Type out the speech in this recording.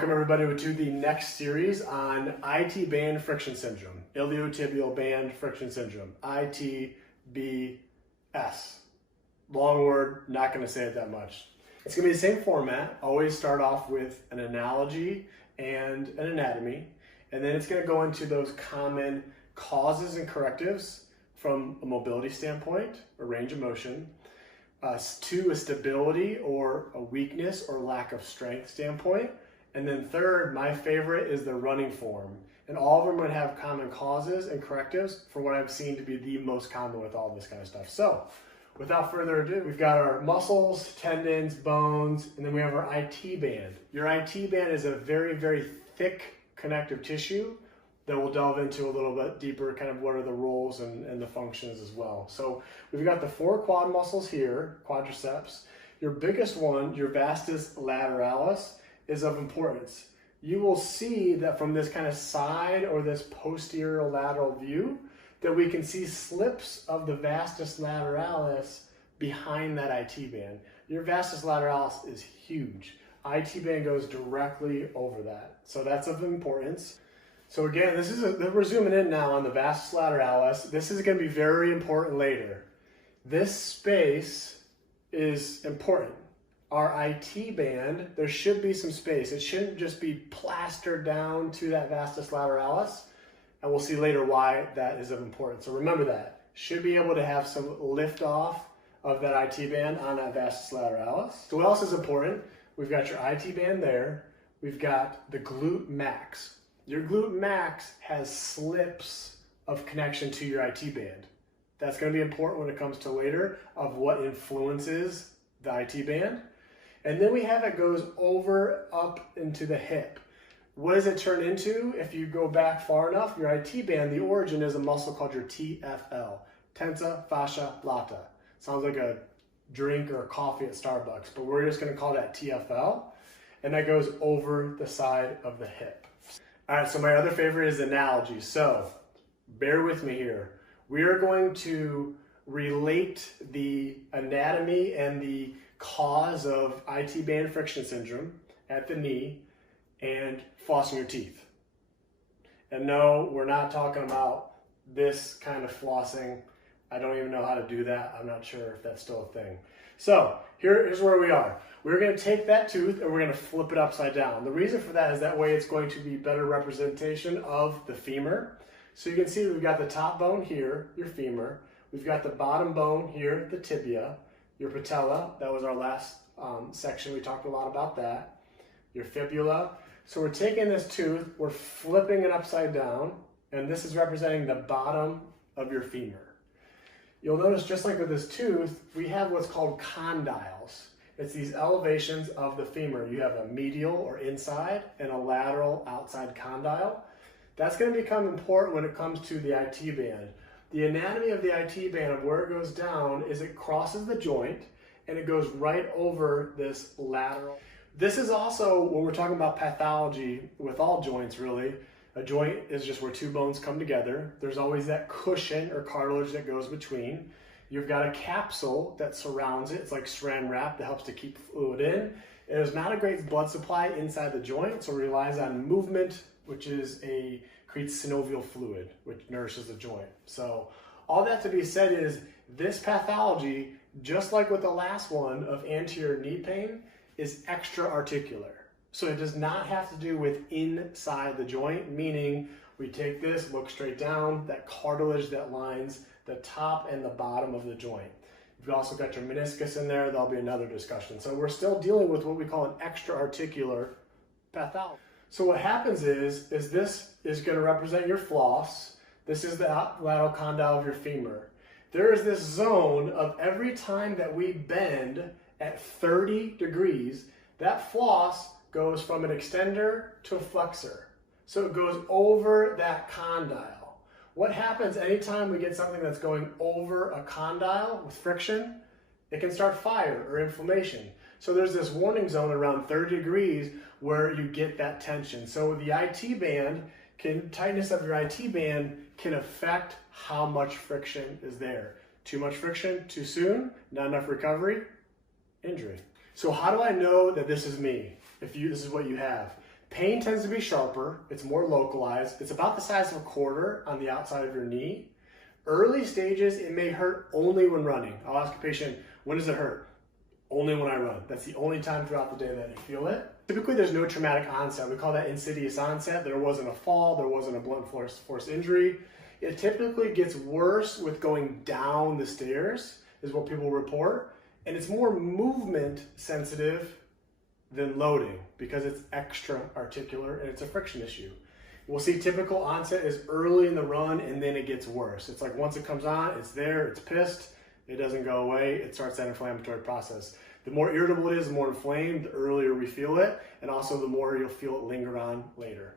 Welcome everybody to the next series on IT band friction syndrome, iliotibial band friction syndrome, ITBS. Long word, not going to say it that much. It's going to be the same format. Always start off with an analogy and an anatomy, and then it's going to go into those common causes and correctives from a mobility standpoint, a range of motion, to a stability or a weakness or lack of strength standpoint. And then third, my favorite is the running form. And all of them would have common causes and correctives for what I've seen to be the most common with all this kind of stuff. So without further ado, we've got our muscles, tendons, bones, and then we have our IT band. Your IT band is a very, very thick connective tissue that we'll delve into a little bit deeper, kind of what are the roles and the functions as well. So we've got the four quad muscles here, quadriceps. Your biggest one, your vastus lateralis, is of importance. You will see that from this kind of side or this posterior lateral view that we can see slips of the vastus lateralis behind that IT band. Your vastus lateralis is huge. IT band goes directly over that. So that's of importance. So again, we're zooming in now on the vastus lateralis. This is going to be very important later. This space is important. Our IT band, there should be some space. It shouldn't just be plastered down to that vastus lateralis. And we'll see later why that is of importance. So remember that. Should be able to have some lift off of that IT band on that vastus lateralis. So what else is important? We've got your IT band there. We've got the glute max. Your glute max has slips of connection to your IT band. That's going to be important when it comes to later of what influences the IT band. And then we have it goes over up into the hip. What does it turn into? If you go back far enough, your IT band, the origin is a muscle called your TFL, tensa fascia lata. Sounds like a drink or a coffee at Starbucks, but we're just going to call that TFL. And that goes over the side of the hip. All right, so my other favorite is analogy. So bear with me here. We are going to relate the anatomy and the cause of IT band friction syndrome at the knee and flossing your teeth. And no, we're not talking about this kind of flossing. I don't even know how to do that. I'm not sure if that's still a thing. So here's where we are. We're going to take that tooth and we're going to flip it upside down. The reason for that is that way it's going to be better representation of the femur. So you can see we've got the top bone here, your femur. We've got the bottom bone here, the tibia. Your patella, that was our last section. We talked a lot about that. Your fibula. So we're taking this tooth, we're flipping it upside down, and this is representing the bottom of your femur. You'll notice just like with this tooth, we have what's called condyles. It's these elevations of the femur. You have a medial or inside and a lateral outside condyle. That's going to become important when it comes to the IT band. The anatomy of the IT band of where it goes down is it crosses the joint and it goes right over this lateral. This is also, when we're talking about pathology with all joints really, a joint is just where two bones come together. There's always that cushion or cartilage that goes between. You've got a capsule that surrounds it. It's like saran wrap that helps to keep fluid in. There's not a great blood supply inside the joint, so it relies on movement, which creates synovial fluid, which nourishes the joint. So all that to be said is this pathology, just like with the last one of anterior knee pain, is extra articular. So it does not have to do with inside the joint, meaning we take this, look straight down, that cartilage that lines the top and the bottom of the joint. You've also got your meniscus in there. That'll be another discussion. So we're still dealing with what we call an extra articular pathology. So what happens is this is going to represent your floss. This is the lateral condyle of your femur. There is this zone of every time that we bend at 30 degrees, that floss goes from an extender to a flexor. So it goes over that condyle. What happens anytime we get something that's going over a condyle with friction? It can start fire or inflammation. So there's this warning zone around 30 degrees where you get that tension. So the IT band, tightness of your IT band can affect how much friction is there. Too much friction, too soon, not enough recovery, injury. So how do I know that this is me? This is what you have. Pain tends to be sharper, it's more localized, it's about the size of a quarter on the outside of your knee. Early stages, it may hurt only when running. I'll ask a patient, when does it hurt? Only when I run. That's the only time throughout the day that you feel it. Typically, there's no traumatic onset. We call that insidious onset. There wasn't a fall, there wasn't a blunt force injury. It typically gets worse with going down the stairs, is what people report. And it's more movement sensitive than loading because it's extra articular and it's a friction issue. We'll see typical onset is early in the run and then it gets worse. It's like once it comes on, it's there, it's pissed, it doesn't go away, it starts that inflammatory process. The more irritable it is, the more inflamed, the earlier we feel it, and also the more you'll feel it linger on later.